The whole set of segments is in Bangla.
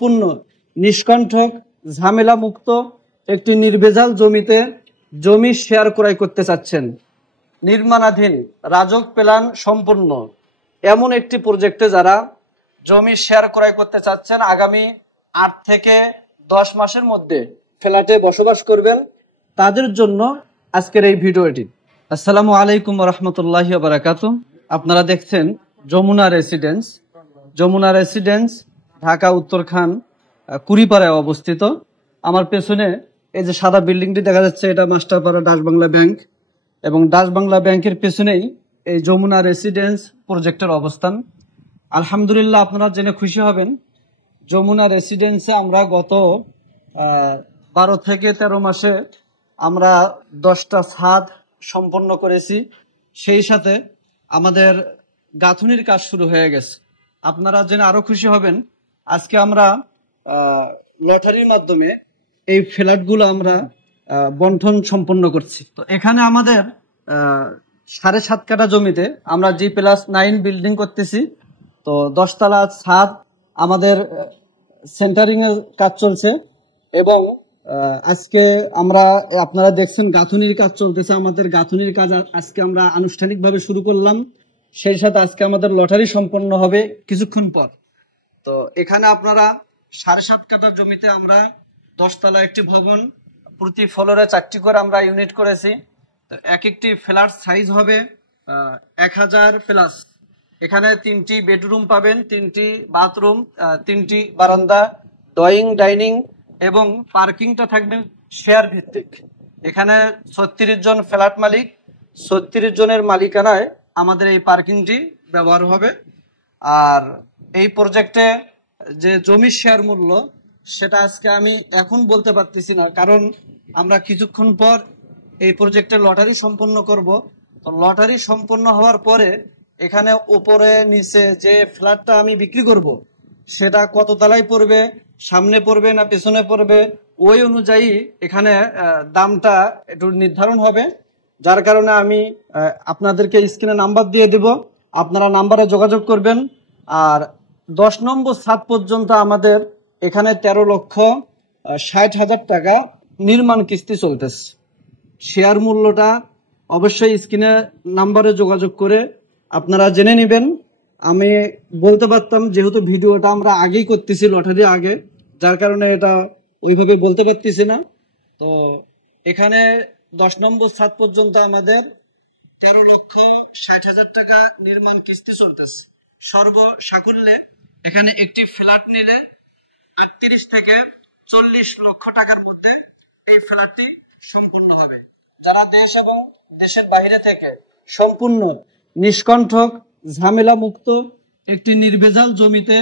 সম্পূর্ণ নিষ্কণ্ঠক ঝামেলা মুক্ত একটি নির্ভেজাল জমিতে জমি শেয়ার ক্রয় করতে চাচ্ছেন, নির্মাণাধীন রাজক প্ল্যান সম্পূর্ণ এমন একটি প্রজেক্টে যারা জমি শেয়ার ক্রয় করতে চাচ্ছেন, আগামী 8 থেকে 10 মাসের মধ্যে ফ্ল্যাটে বসবাস করবেন, তাদের জন্য আজকের এই ভিডিওটি। আসসালামু আলাইকুম রহমতুল্লাহি ওয়া বারাকাতুহু। আপনারা দেখছেন যমুনা রেসিডেন্স। যমুনা রেসিডেন্স ঢাকা উত্তরখান কুড়িপাড়ায় অবস্থিত। আমার পেছনে এই যে সাদা বিল্ডিংটি দেখা যাচ্ছে, এটা মাস্টারপাড়া ডাচ বাংলা ব্যাংক, এবং ডাচ বাংলা ব্যাংকের পেছনেই এই যমুনা রেসিডেন্স প্রজেক্টের অবস্থান। আলহামদুলিল্লাহ, আপনারা জেনে খুশি হবেন, যমুনা রেসিডেন্সে আমরা গত 12 থেকে 13 মাসে আমরা 10টা ফাঁদ সম্পন্ন করেছি। সেই সাথে আমাদের গাঁথুনির কাজ শুরু হয়ে গেছে। আপনারা জেনে আরো খুশি হবেন, আজকে আমরা লটারির মাধ্যমে এই ফ্ল্যাটগুলো আমরা বন্টন সম্পন্ন করছি। তো এখানে আমাদের 7.5 কাঠা জমিতে আমরা G+9 বিল্ডিং করতেছি। তো 10 তলা ছাদ, আমাদের সেন্টারিং এর কাজ চলছে, এবং আজকে আমরা আপনারা দেখছেন গাঁথুনির কাজ চলতেছে। আমাদের গাঁথুনির কাজ আজকে আমরা আনুষ্ঠানিকভাবে শুরু করলাম। সেই সাথে আজকে আমাদের লটারি সম্পন্ন হবে কিছুক্ষণ পর। তো এখানে আপনারা 7.5 কাঠা জমিতে আমরা 10 তলা একটি ভবন, প্রতি ফ্লোরে 4টি করে আমরা ইউনিট করেছি। তো এক একটি ফ্ল্যাট সাইজ হবে 1000 প্লাস। এখানে 3টি বেডরুম পাবেন, 3টি বাথরুম, 3টি বারান্দা, ড্রয়িং, ডাইনিং, এবং পার্কিংটা থাকবে শেয়ার ভিত্তিক। এখানে 36 জন ফ্ল্যাট মালিক, 36 জনের মালিকানায় আমাদের এই পার্কিংটি ব্যবহার হবে। আর এই প্রজেক্টে যে জমির শেয়ার মূল্য, সেটা আজকে আমি এখন বলতে পারতেছি না, কারণ আমরা কিছুক্ষণ পর এই প্রজেক্টে লটারি সম্পন্ন করব। তো লটারি সম্পন্ন হওয়ার পরে এখানে উপরে নিচে যে ফ্ল্যাটটা আমি বিক্রি করব, সেটা কত তলায় পড়বে, সামনে পড়বে না পেছনে পড়বে, ওই অনুযায়ী এখানে দামটা একটু নির্ধারণ হবে। যার কারণে আমি আপনাদেরকে স্ক্রিনে নাম্বার দিয়ে দেব, আপনারা নাম্বারে যোগাযোগ করবেন। আর 10 নম্বর ছাদ পর্যন্ত আমাদের এখানে 13,60,000 টাকা নির্মাণ কিস্তি চলতেছে। শেয়ার মূল্যটা অবশ্যই স্ক্রিনে নাম্বারে যোগাযোগ করে আপনারা জেনে নেবেন। আমি বলতে পারতাম, যেহেতু ভিডিওটা আমরা আগেই করতেছি লটারি আগে, যার কারণে এটা ওইভাবে বলতে পারতেছি না। তো এখানে 10 নম্বর ছাদ পর্যন্ত আমাদের 13,60,000 টাকা নির্মাণ কিস্তি চলতেছে। সর্বসাকুল্যে এখানে একটি ফ্ল্যাট নিলে 38 থেকে 40 লক্ষ টাকার মধ্যে এই ফ্ল্যাটটি সম্পূর্ণ হবে। যারা দেশ এবং দেশের বাইরে থেকে সম্পূর্ণ নিষ্কণ্ঠক ঝামেলা মুক্ত একটি নির্ভেজাল জমিতে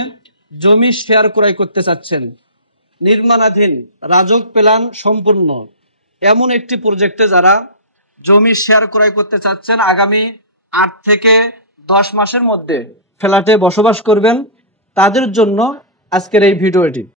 জমি শেয়ার ক্রয় করতে চাচ্ছেন, নির্মাণাধীন রাজক প্ল্যান সম্পূর্ণ এমন একটি প্রজেক্টে যারা জমি শেয়ার ক্রয় করতে চাচ্ছেন, আগামী 8 থেকে 10 মাসের মধ্যে ফ্ল্যাটে বসবাস করবেন, তাদের জন্য আজকের এই ভিডিওটি।